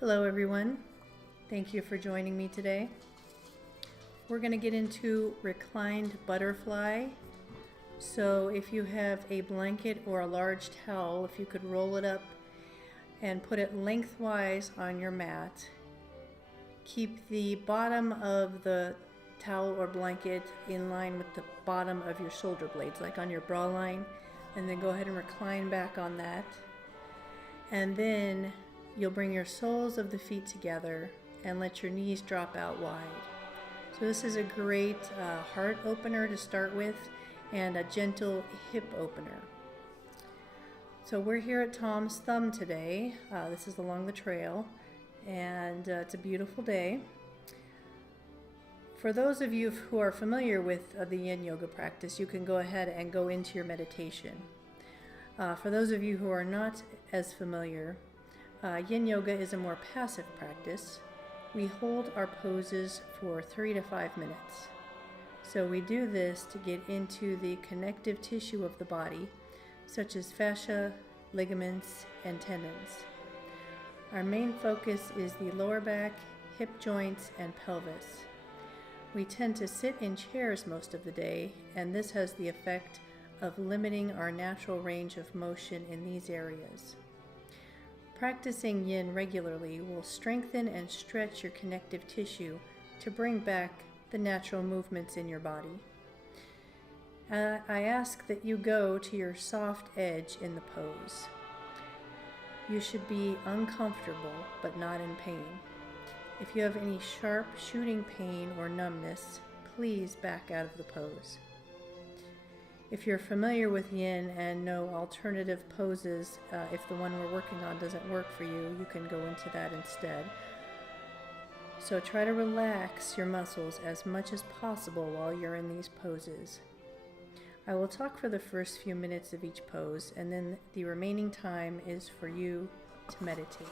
Hello everyone, thank you for joining me today. We're going to get into reclined butterfly. So if you have a blanket or a large towel, if you could roll it up and put it lengthwise on your mat. Keep the bottom of the towel or blanket in line with the bottom of your shoulder blades, like on your bra line, and then go ahead and recline back on that. And then you'll bring your soles of the feet together and let your knees drop out wide. So this is a great heart opener to start with and a gentle hip opener. So we're here at Tom's Thumb today. This is along the trail and it's a beautiful day. For those of you who are familiar with the Yin Yoga practice, you can go ahead and go into your meditation. For those of you who are not as familiar, Yin Yoga is a more passive practice. We hold our poses for 3 to 5 minutes. So we do this to get into the connective tissue of the body, such as fascia, ligaments, and tendons. Our main focus is the lower back, hip joints, and pelvis. We tend to sit in chairs most of the day, and this has the effect of limiting our natural range of motion in these areas. Practicing Yin regularly will strengthen and stretch your connective tissue to bring back the natural movements in your body. I ask that you go to your soft edge in the pose. You should be uncomfortable but not in pain. If you have any sharp shooting pain or numbness, please back out of the pose. If you're familiar with Yin and know alternative poses, if the one we're working on doesn't work for you, you can go into that instead. So try to relax your muscles as much as possible while you're in these poses. I will talk for the first few minutes of each pose, and then the remaining time is for you to meditate.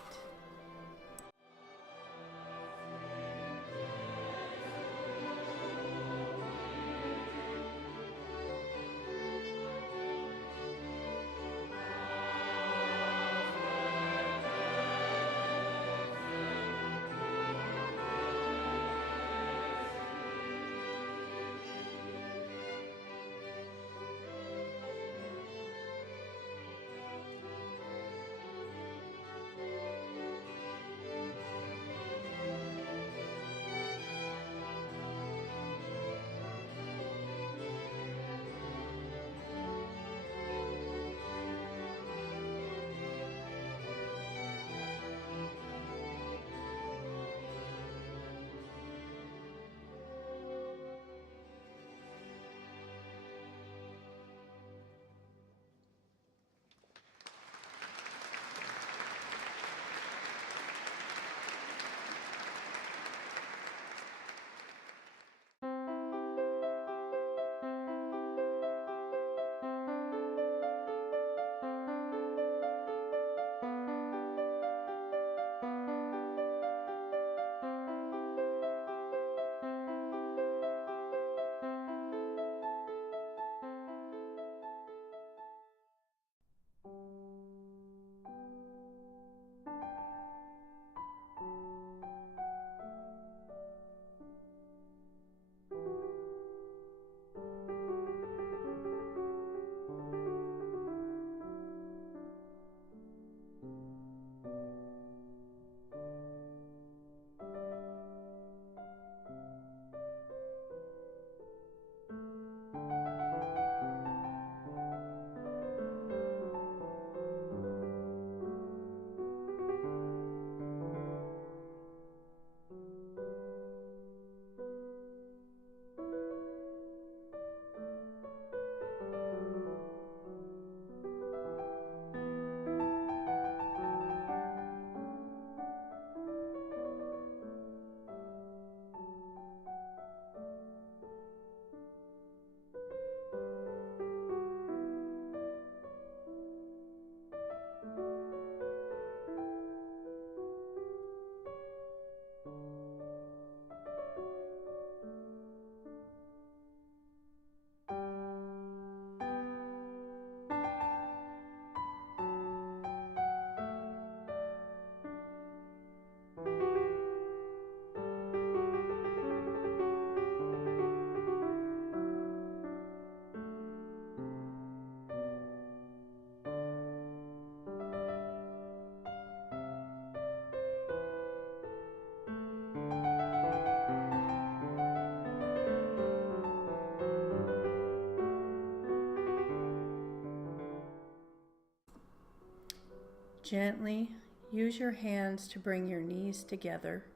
Gently use your hands to bring your knees together.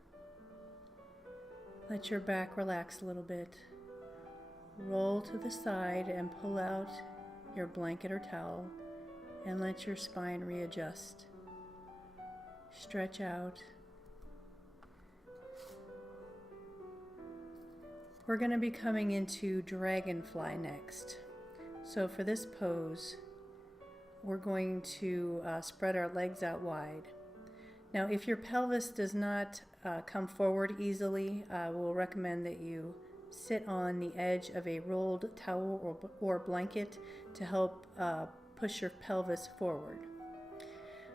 Let your back relax a little bit. Roll to the side and pull out your blanket or towel and let your spine readjust. Stretch out. We're going to be coming into dragonfly next. So for this pose, we're going to spread our legs out wide. Now, if your pelvis does not come forward easily, we'll recommend that you sit on the edge of a rolled towel or blanket to help push your pelvis forward.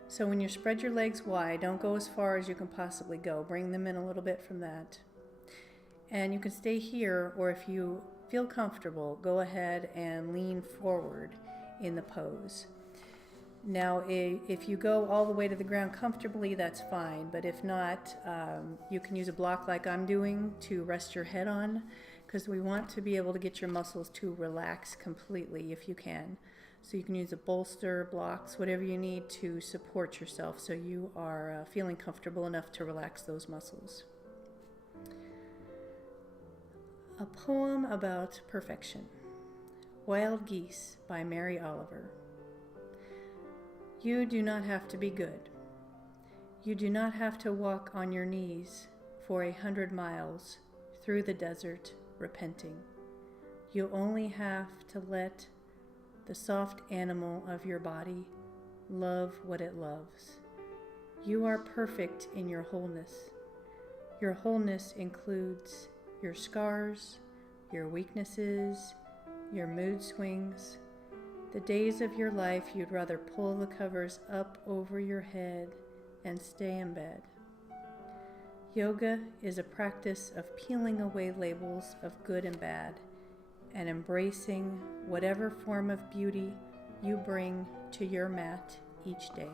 So when you spread your legs wide, don't go as far as you can possibly go. Bring them in a little bit from that. And you can stay here, or if you feel comfortable, go ahead and lean forward in the pose. Now, if you go all the way to the ground comfortably, that's fine. But if not, you can use a block like I'm doing to rest your head on, because we want to be able to get your muscles to relax completely if you can. So you can use a bolster, blocks, whatever you need to support yourself so you are feeling comfortable enough to relax those muscles. A poem about perfection. Wild Geese by Mary Oliver. You do not have to be good. You do not have to walk on your knees for 100 miles through the desert repenting. You only have to let the soft animal of your body love what it loves. You are perfect in your wholeness. Your wholeness includes your scars, your weaknesses, your mood swings, the days of your life you'd rather pull the covers up over your head and stay in bed. Yoga is a practice of peeling away labels of good and bad and embracing whatever form of beauty you bring to your mat each day.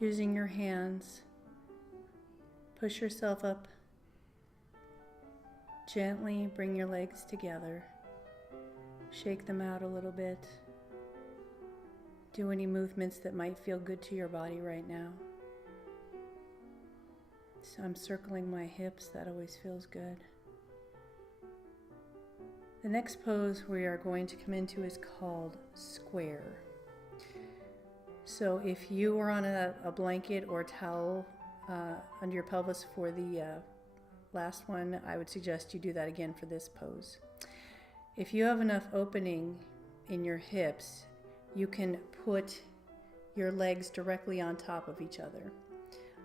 Using your hands, push yourself up. Gently bring your legs together. Shake them out a little bit. Do any movements that might feel good to your body right now. So I'm circling my hips, that always feels good. The next pose we are going to come into is called square. So if you are on a blanket or towel under your pelvis for the last one, I would suggest you do that again for this pose. If you have enough opening in your hips, you can put your legs directly on top of each other.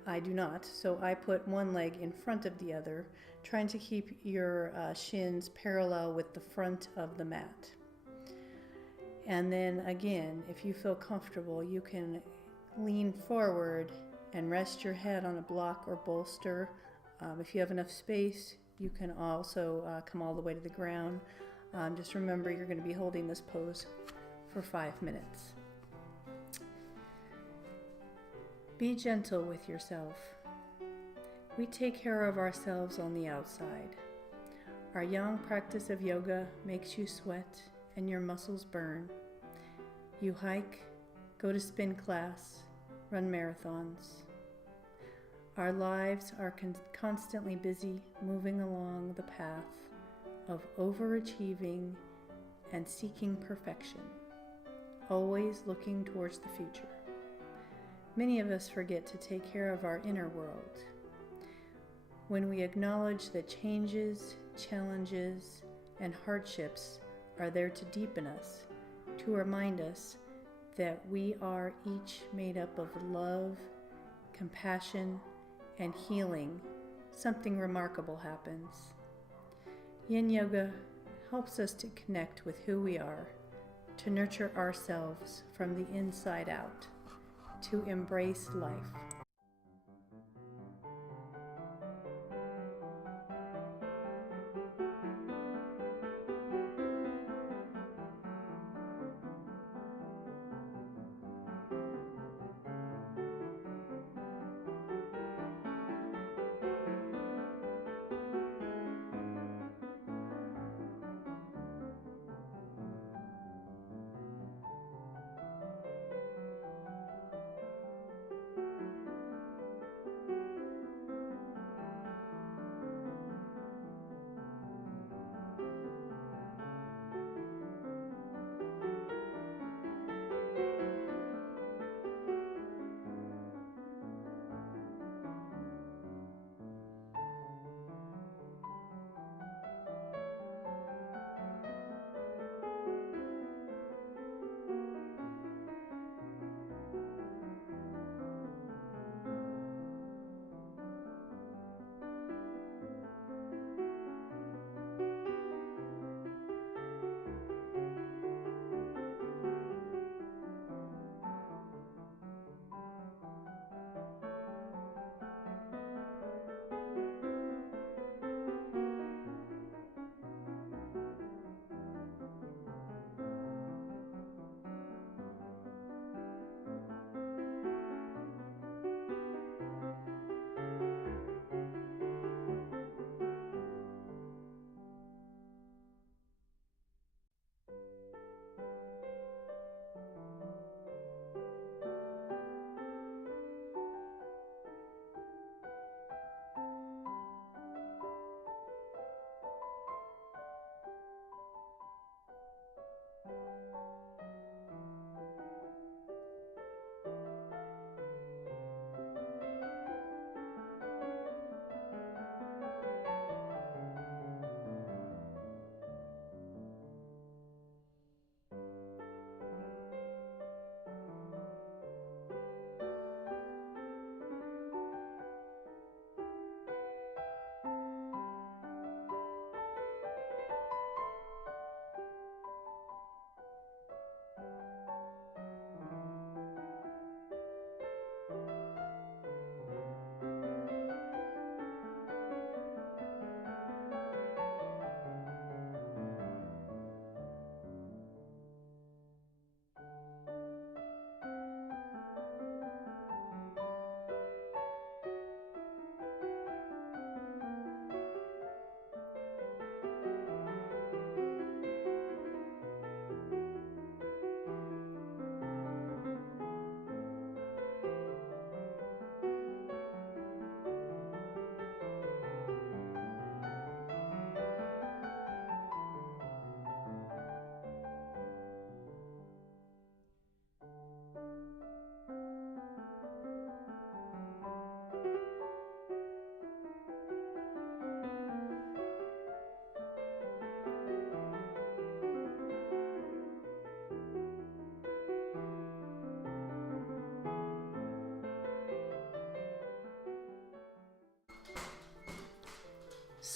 I do not, so I put one leg in front of the other, trying to keep your shins parallel with the front of the mat. And then again, if you feel comfortable, you can lean forward and rest your head on a block or bolster. If you have enough space, you can also come all the way to the ground. Just remember, you're going to be holding this pose for 5 minutes. Be gentle with yourself. We take care of ourselves on the outside. Our young practice of yoga makes you sweat and your muscles burn. You hike, go to spin class, run marathons. Our lives are constantly busy moving along the path of overachieving and seeking perfection, always looking towards the future. Many of us forget to take care of our inner world. When we acknowledge that changes, challenges, and hardships are there to deepen us, to remind us that we are each made up of love, compassion, and healing, something remarkable happens. Yin Yoga helps us to connect with who we are, to nurture ourselves from the inside out, to embrace life.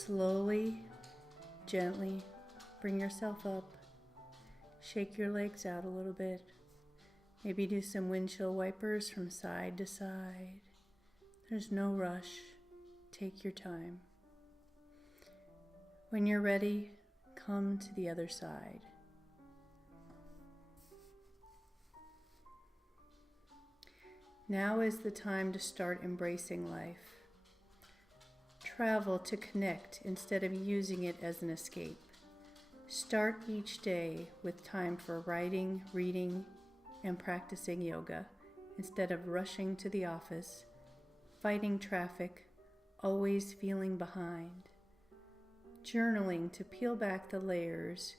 slowly, gently bring yourself up. Shake your legs out a little bit. Maybe do some windshield wipers from side to side. There's no rush. Take your time. When you're ready, come to the other side. Now is the time to start embracing life. Travel to connect instead of using it as an escape. Start each day with time for writing, reading, and practicing yoga instead of rushing to the office, fighting traffic, always feeling behind. Journaling to peel back the layers,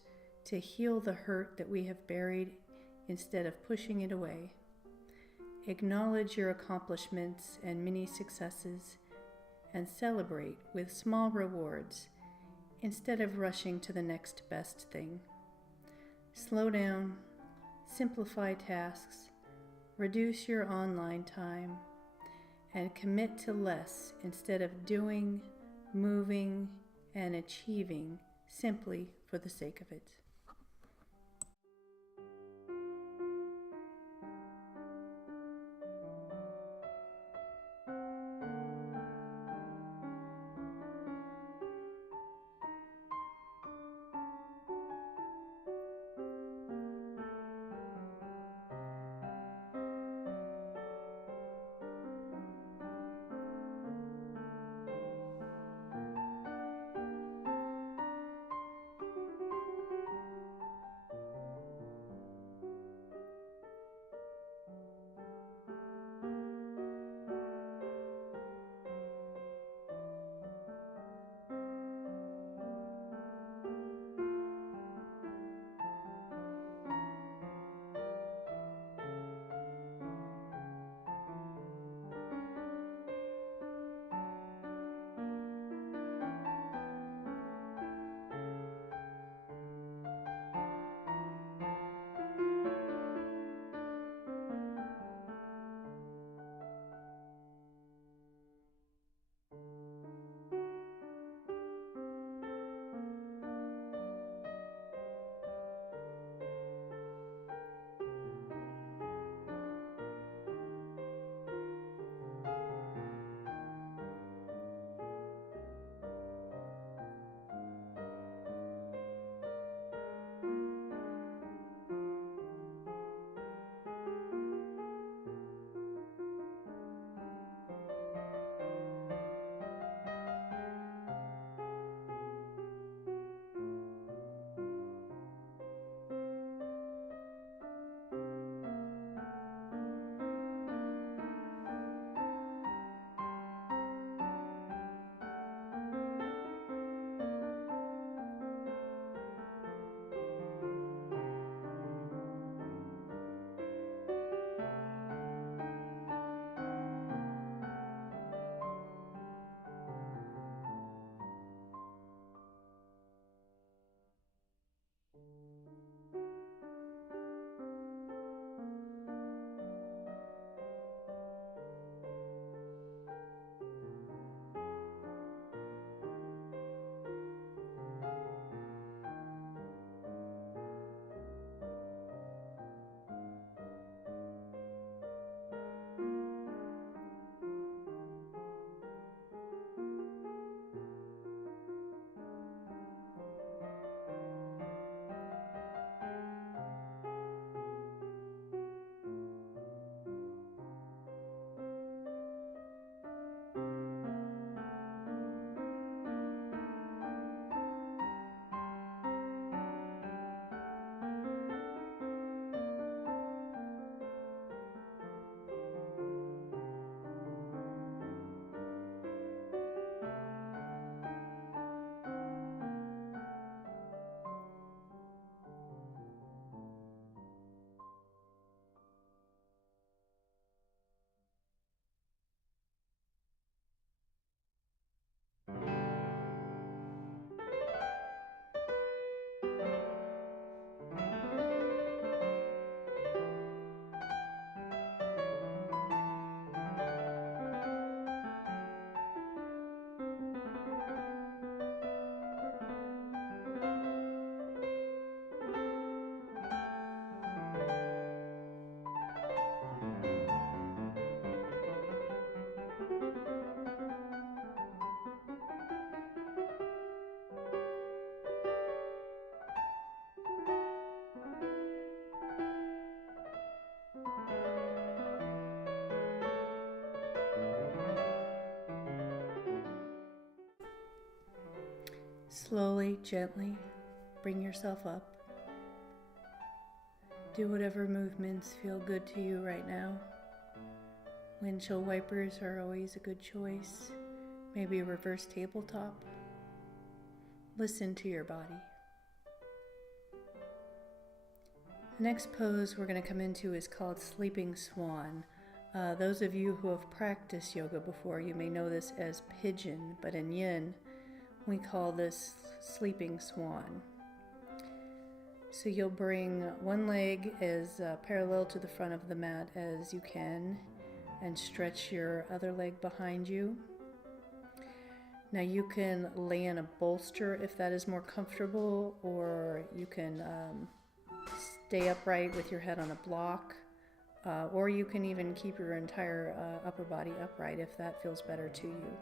to heal the hurt that we have buried instead of pushing it away. Acknowledge your accomplishments and mini successes and celebrate with small rewards instead of rushing to the next best thing. Slow down, simplify tasks, reduce your online time, and commit to less instead of doing, moving, and achieving simply for the sake of it. Slowly, gently bring yourself up. Do whatever movements feel good to you right now. Windshield wipers are always a good choice. Maybe a reverse tabletop. Listen to your body. The next pose we're going to come into is called Sleeping Swan. Those of you who have practiced yoga before, you may know this as pigeon, but in Yin, we call this Sleeping Swan. So you'll bring one leg as parallel to the front of the mat as you can, and stretch your other leg behind you. Now you can lay in a bolster if that is more comfortable, or you can stay upright with your head on a block, or you can even keep your entire upper body upright if that feels better to you.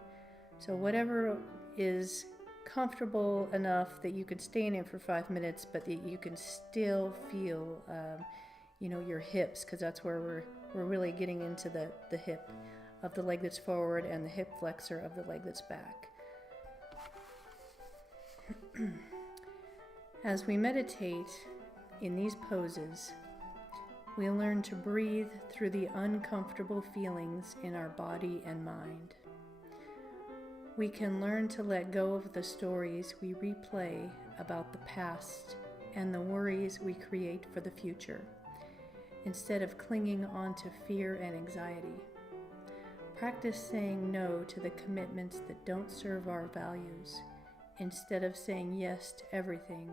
So whatever is comfortable enough that you can stay in it for 5 minutes, but that you can still feel your hips, because that's where we're really getting into the hip of the leg that's forward and the hip flexor of the leg that's back. As we meditate in these poses, we learn to breathe through the uncomfortable feelings in our body and mind. We can learn to let go of the stories we replay about the past and the worries we create for the future, instead of clinging on to fear and anxiety. Practice saying no to the commitments that don't serve our values, instead of saying yes to everything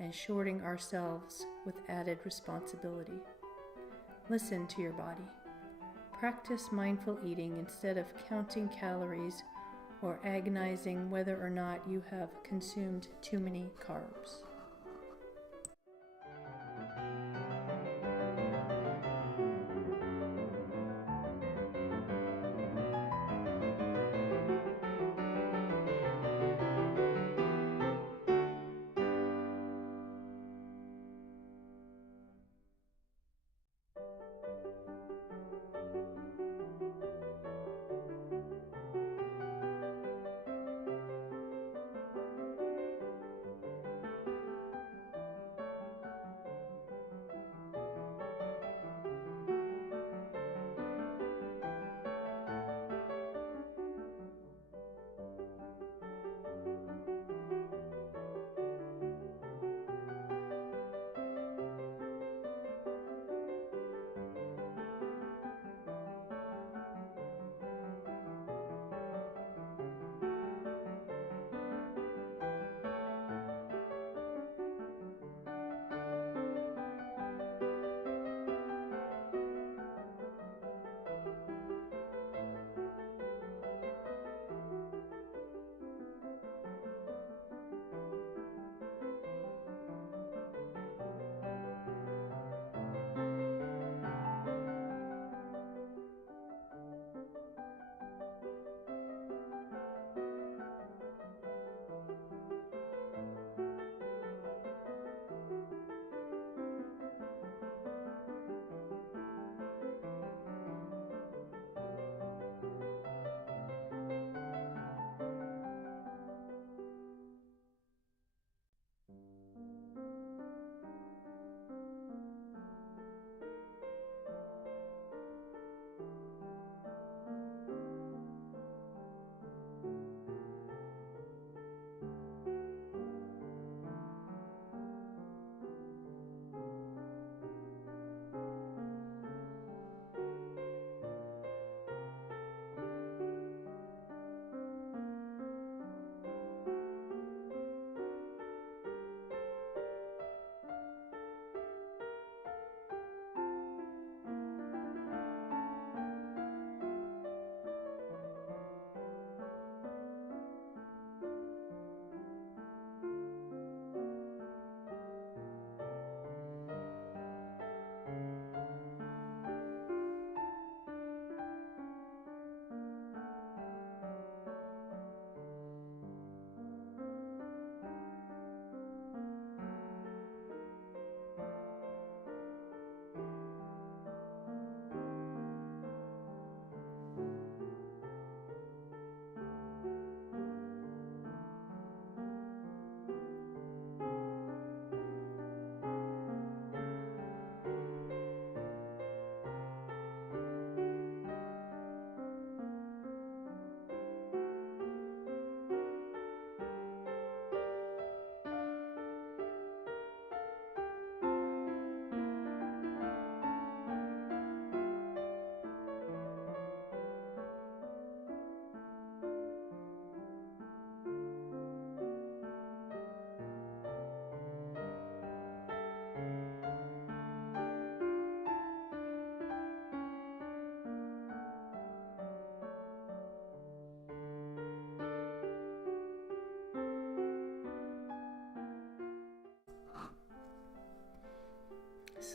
and shorting ourselves with added responsibility. Listen to your body. Practice mindful eating instead of counting calories or agonizing whether or not you have consumed too many carbs.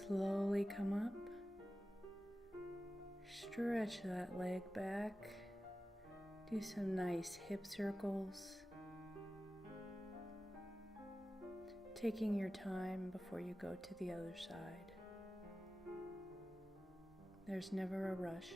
Slowly come up. Stretch that leg back. Do some nice hip circles. Taking your time before you go to the other side. There's never a rush.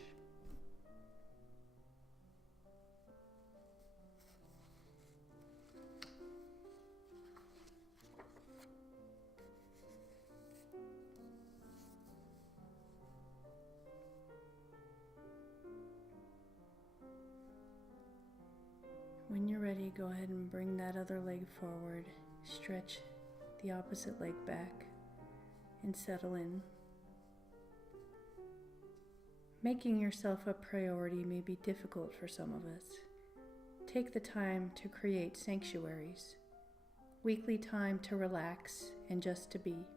When you're ready, go ahead and bring that other leg forward. Stretch the opposite leg back and settle in. Making yourself a priority may be difficult for some of us. Take the time to create sanctuaries, weekly time to relax and just to be,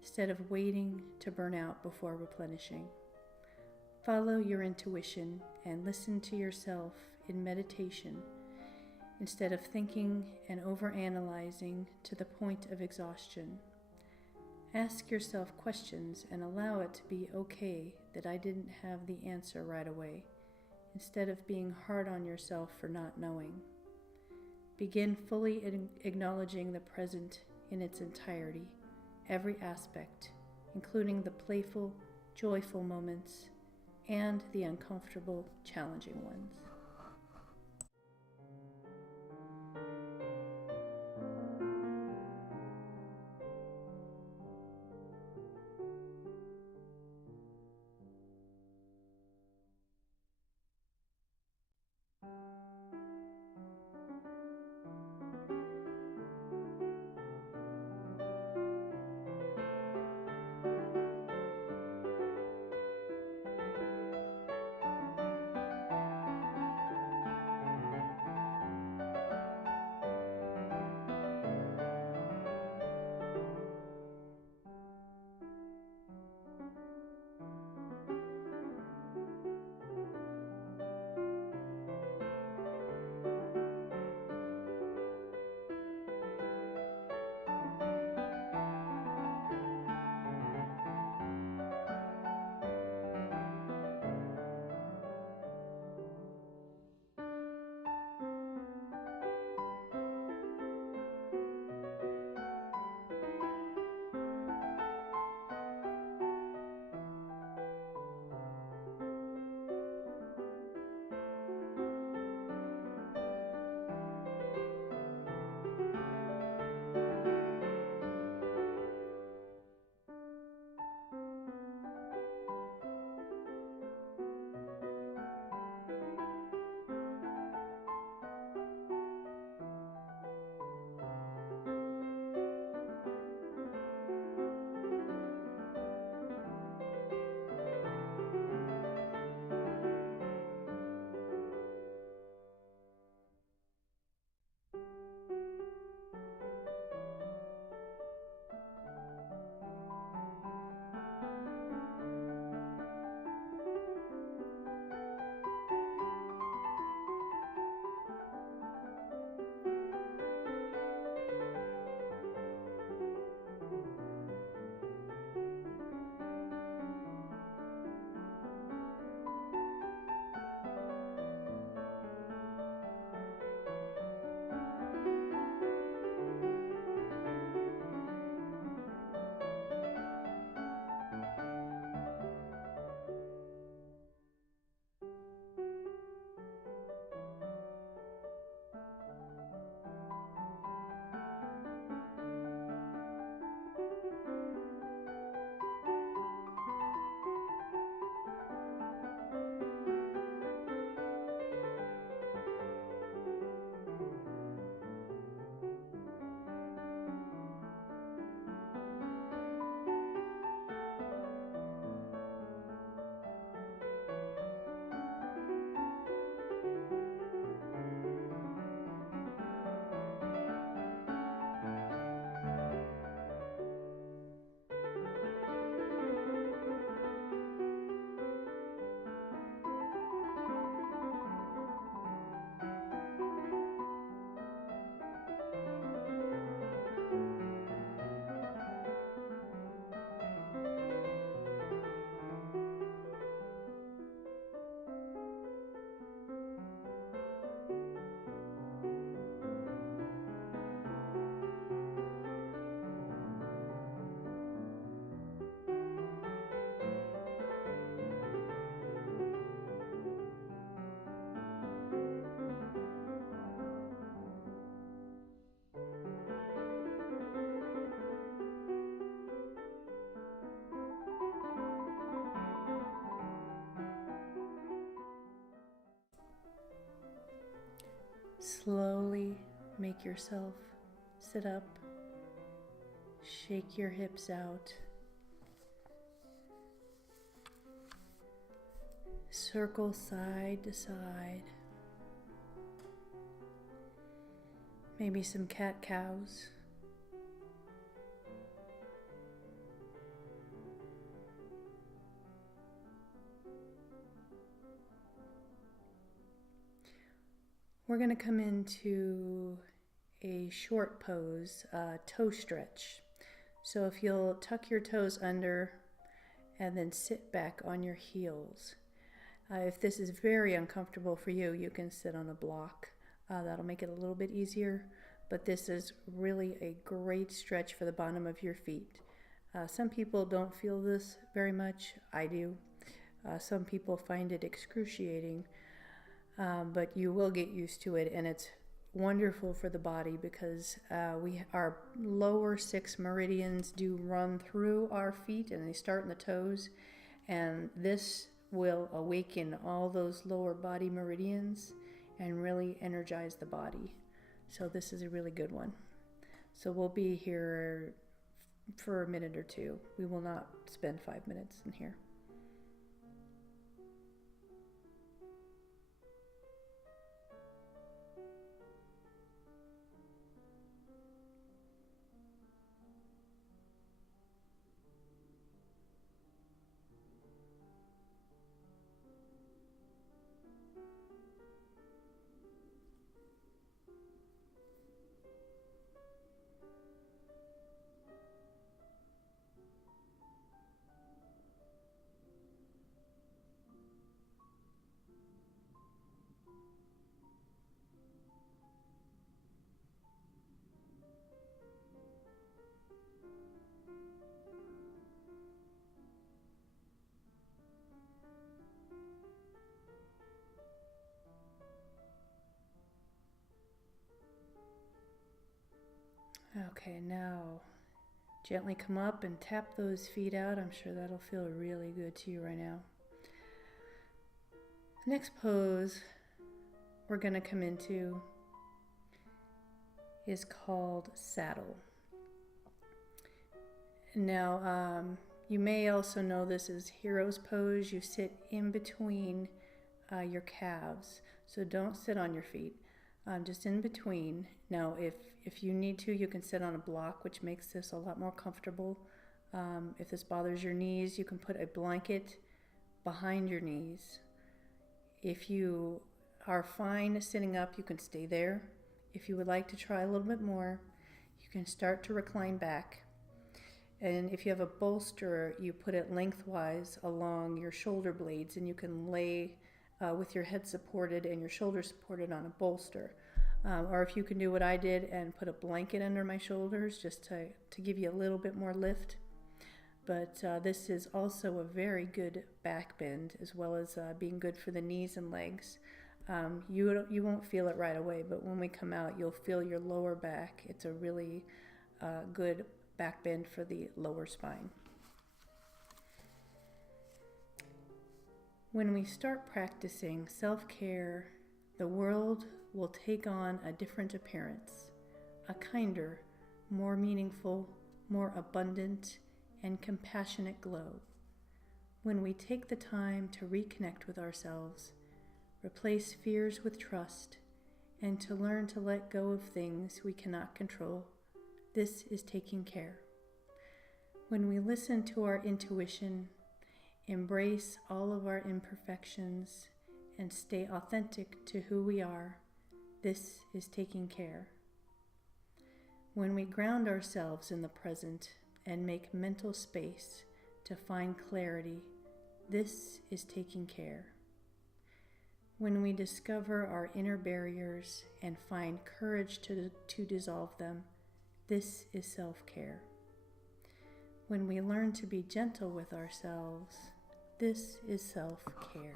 instead of waiting to burn out before replenishing. Follow your intuition and listen to yourself in meditation instead of thinking and overanalyzing to the point of exhaustion. Ask yourself questions and allow it to be okay that I didn't have the answer right away, instead of being hard on yourself for not knowing. Begin fully acknowledging the present in its entirety, every aspect, including the playful, joyful moments and the uncomfortable, challenging ones. Slowly make yourself sit up. Shake your hips out. Circle side to side. Maybe some cat-cows. We're going to come into a short pose, toe stretch. So if you'll tuck your toes under and then sit back on your heels. If this is very uncomfortable for you, you can sit on a block. That'll make it a little bit easier, but this is really a great stretch for the bottom of your feet. Some people don't feel this very much. I do. Some people find it excruciating, but you will get used to it, and it's wonderful for the body because our lower 6 meridians do run through our feet, and they start in the toes, and this will awaken all those lower body meridians and really energize the body. So this is a really good one. So we'll be here for a minute or two. We will not spend 5 minutes in here. Okay, now gently come up and tap those feet out. I'm sure that'll feel really good to you right now. The next pose we're going to come into is called saddle. Now, you may also know this as hero's pose. You sit in between your calves, so don't sit on your feet. Just in between. Now, if you need to, you can sit on a block, which makes this a lot more comfortable. If this bothers your knees, you can put a blanket behind your knees. If you are fine sitting up, you can stay there. If you would like to try a little bit more, you can start to recline back. And if you have a bolster, you put it lengthwise along your shoulder blades, and you can lay with your head supported and your shoulders supported on a bolster. Or if you can do what I did and put a blanket under my shoulders just to give you a little bit more lift. But this is also a very good back bend, as well as being good for the knees and legs. You won't feel it right away, but when we come out, you'll feel your lower back. It's a really good back bend for the lower spine. When we start practicing self-care, the world will take on a different appearance, a kinder, more meaningful, more abundant, and compassionate glow. When we take the time to reconnect with ourselves, replace fears with trust, and to learn to let go of things we cannot control, this is taking care. When we listen to our intuition, embrace all of our imperfections, and stay authentic to who we are, this is taking care. When we ground ourselves in the present and make mental space to find clarity, this is taking care. When we discover our inner barriers and find courage to dissolve them, this is self-care. When we learn to be gentle with ourselves, this is self-care.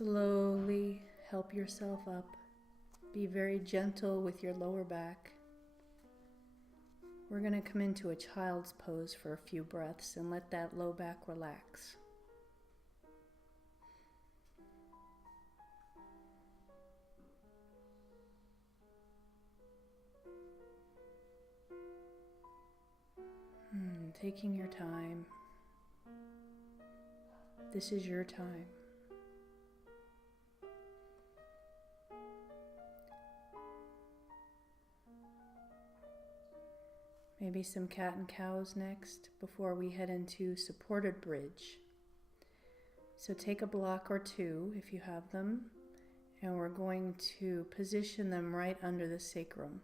Slowly help yourself up. Be very gentle with your lower back. We're going to come into a child's pose for a few breaths and let that low back relax. Taking your time. This is your time. Maybe some cat and cows next before we head into supported bridge. So take a block or two if you have them, and we're going to position them right under the sacrum.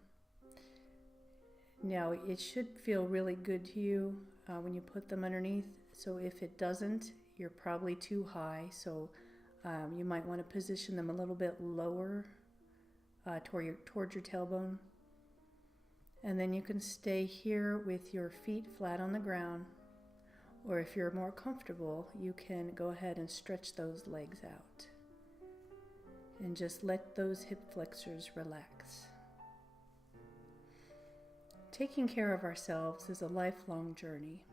Now it should feel really good to you when you put them underneath, so if it doesn't, you're probably too high, so you might want to position them a little bit lower towards your tailbone. And then you can stay here with your feet flat on the ground, or if you're more comfortable, you can go ahead and stretch those legs out. And just let those hip flexors relax. Taking care of ourselves is a lifelong journey.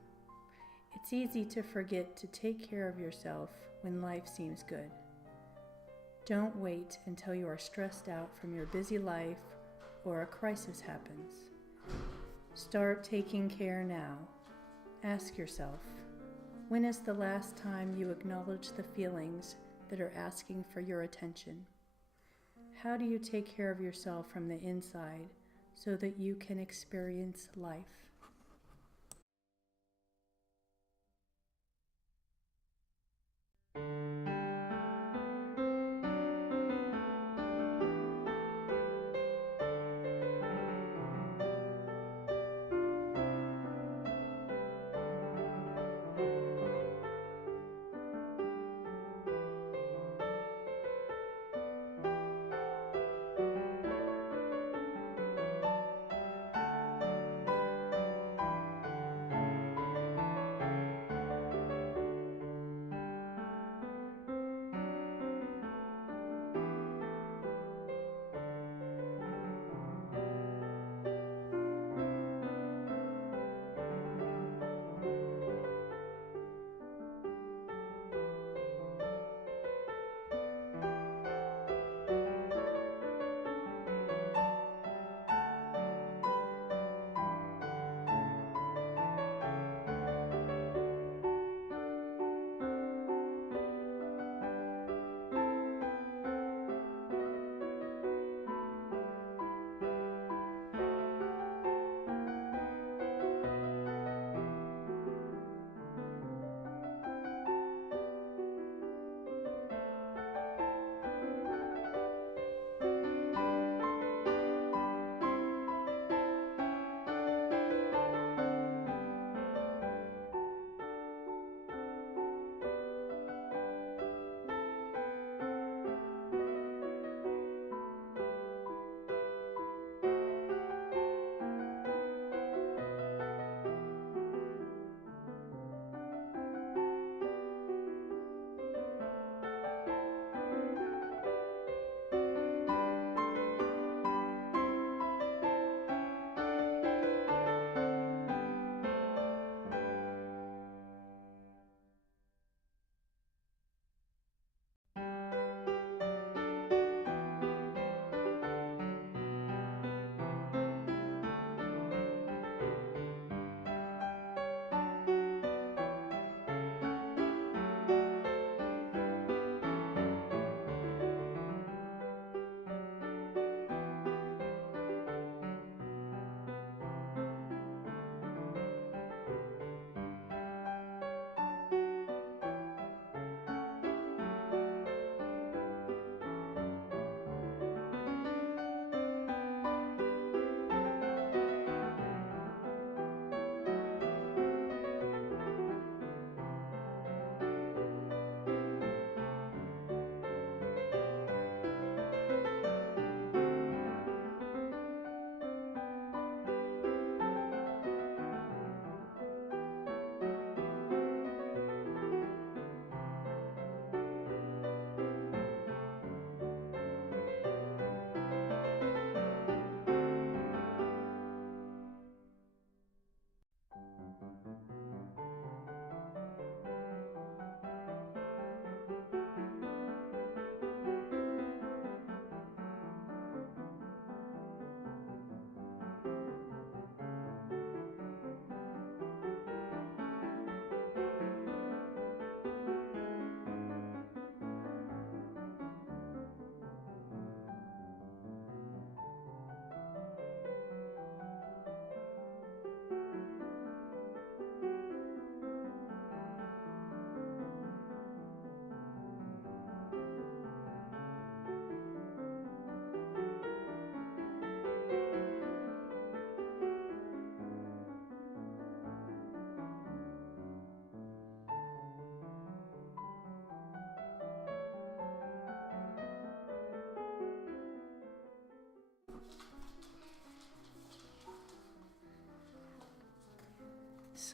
It's easy to forget to take care of yourself when life seems good. Don't wait until you are stressed out from your busy life or a crisis happens. Start taking care now. Ask yourself, when is the last time you acknowledged the feelings that are asking for your attention? How do you take care of yourself from the inside so that you can experience life?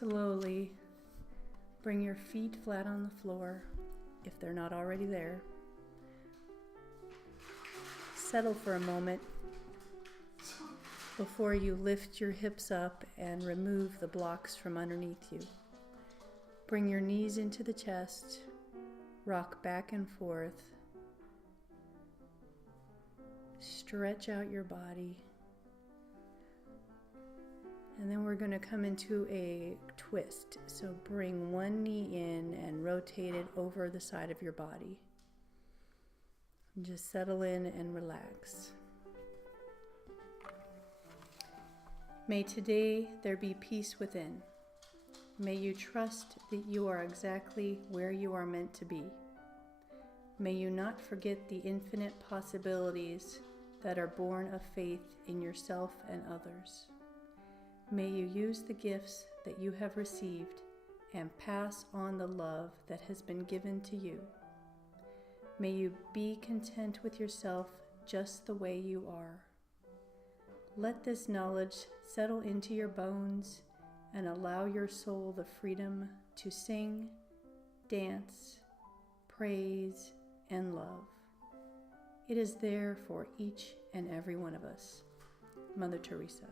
slowly bring your feet flat on the floor if they're not already there. Settle for a moment before you lift your hips up and remove the blocks from underneath you. Bring your knees into the chest, rock back and forth, stretch out your body, and then we're going to come into a twist. So bring one knee in and rotate it over the side of your body. Just settle in and relax. May today there be peace within. May you trust that you are exactly where you are meant to be. May you not forget the infinite possibilities that are born of faith in yourself and others. May you use the gifts that you have received and pass on the love that has been given to you. May you be content with yourself just the way you are. Let this knowledge settle into your bones and allow your soul the freedom to sing, dance, praise, and love. It is there for each and every one of us. Mother Teresa.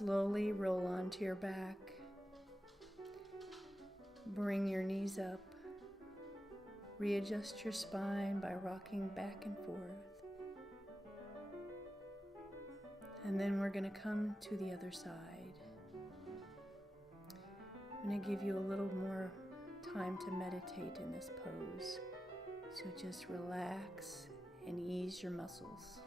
Slowly roll onto your back. Bring your knees up. Readjust your spine by rocking back and forth. And then we're going to come to the other side. I'm going to give you a little more time to meditate in this pose. So just relax and ease your muscles.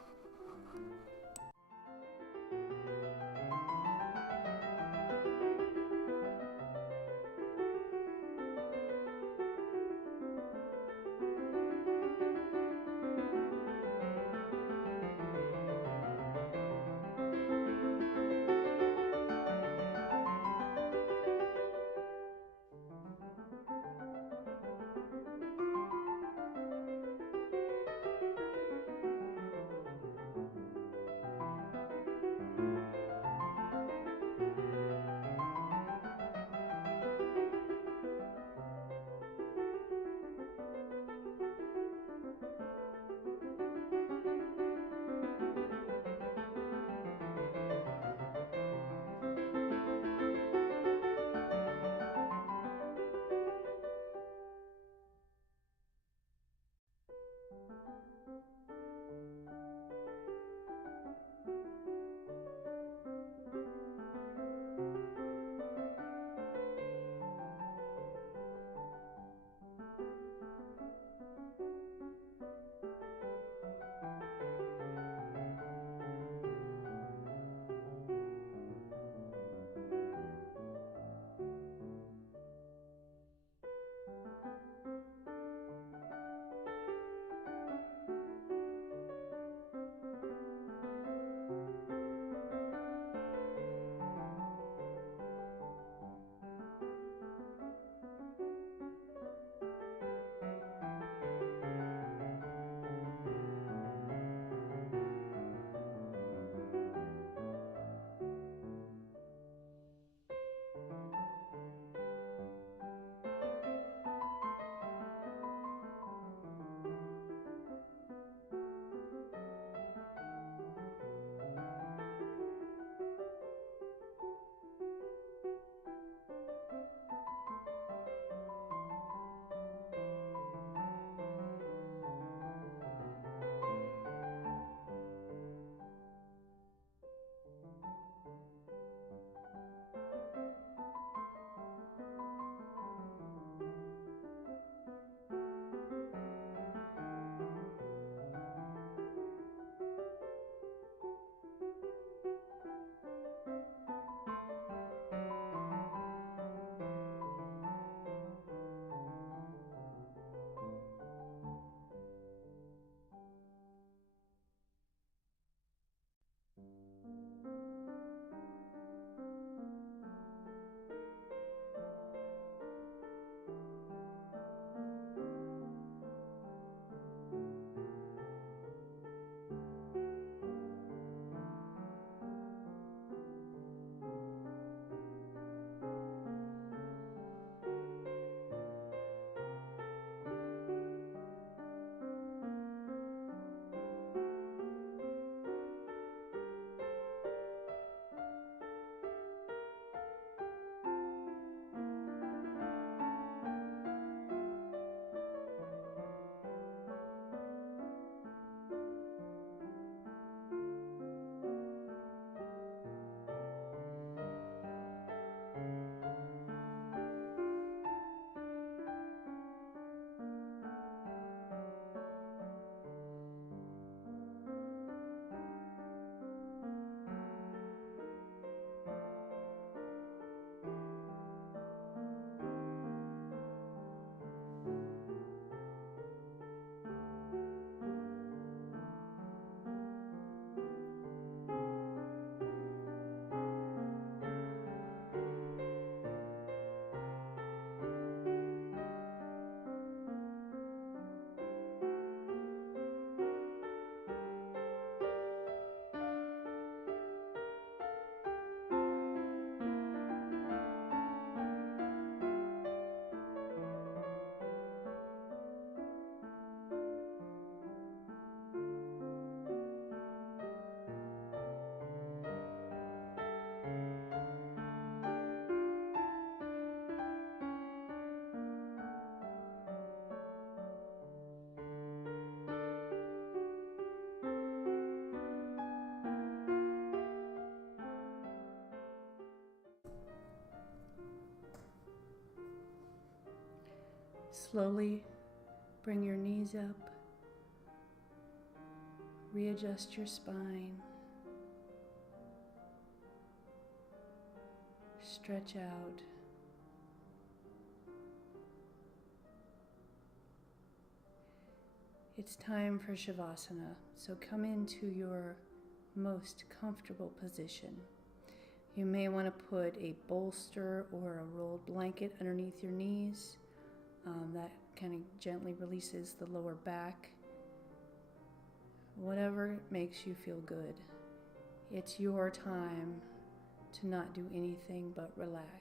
Slowly bring your knees up, readjust your spine, stretch out. It's time for Shavasana, so come into your most comfortable position. You may want to put a bolster or a rolled blanket underneath your knees. That kind of gently releases the lower back. Whatever makes you feel good. It's your time to not do anything but relax.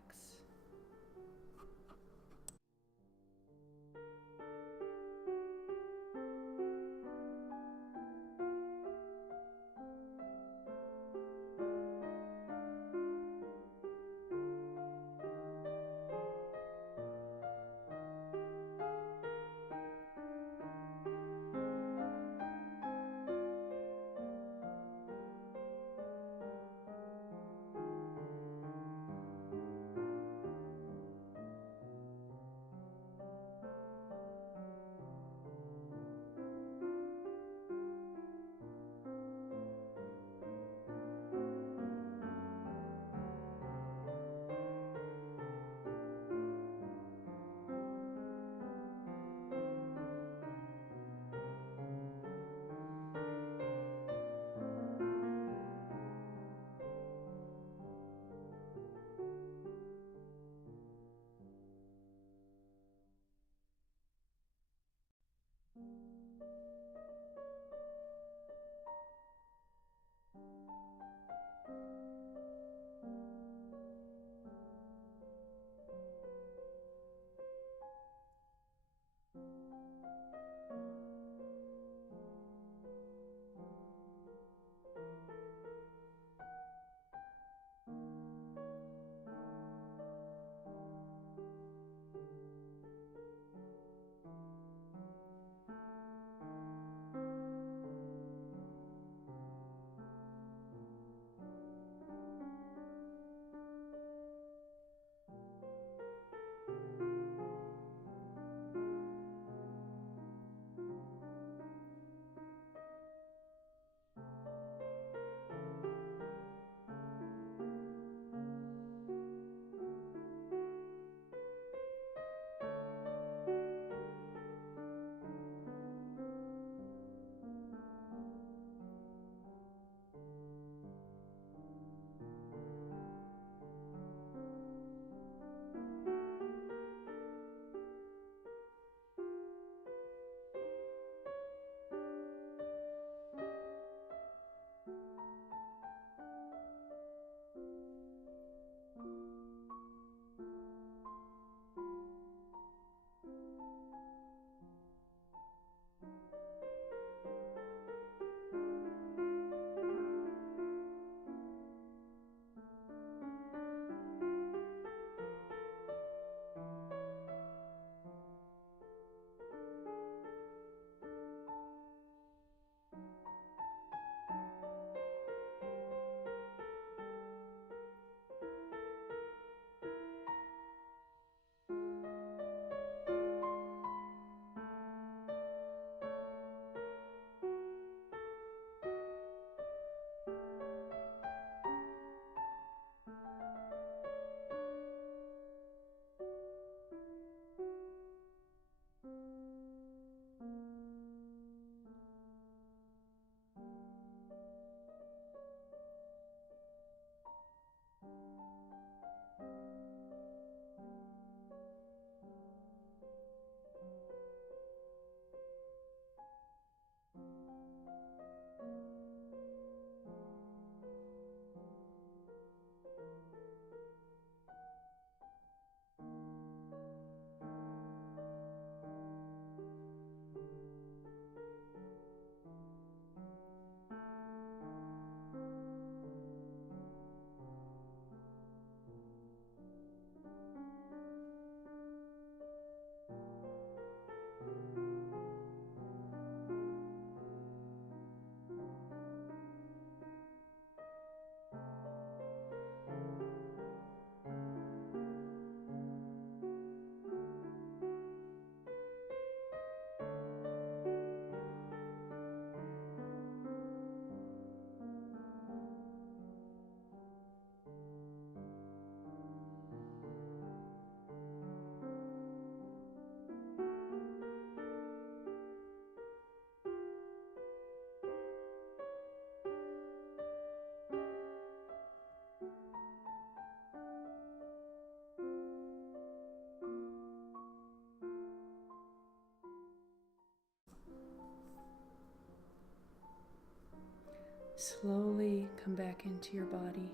Slowly come back into your body.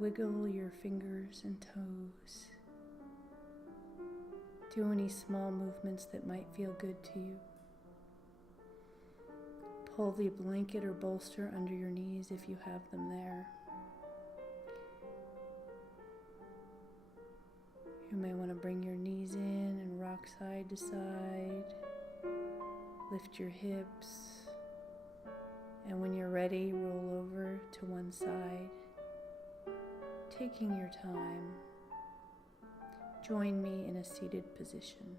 Wiggle your fingers and toes. Do any small movements that might feel good to you. Pull the blanket or bolster under your knees if you have them there. You may want to bring your knees in and rock side to side. Lift your hips. And when you're ready, roll over to one side. Taking your time, join me in a seated position.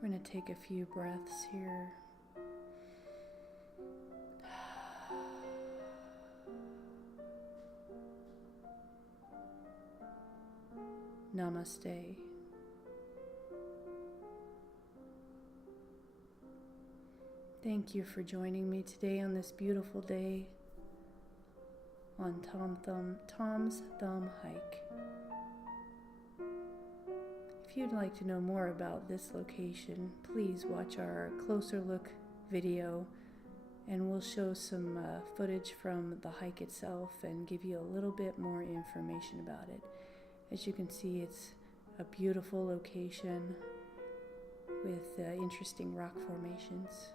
We're going to take a few breaths here. Namaste. Thank you for joining me today on this beautiful day on Tom's Thumb Hike. If you'd like to know more about this location, please watch our closer look video, and we'll show some footage from the hike itself and give you a little bit more information about it. As you can see, it's a beautiful location with interesting rock formations.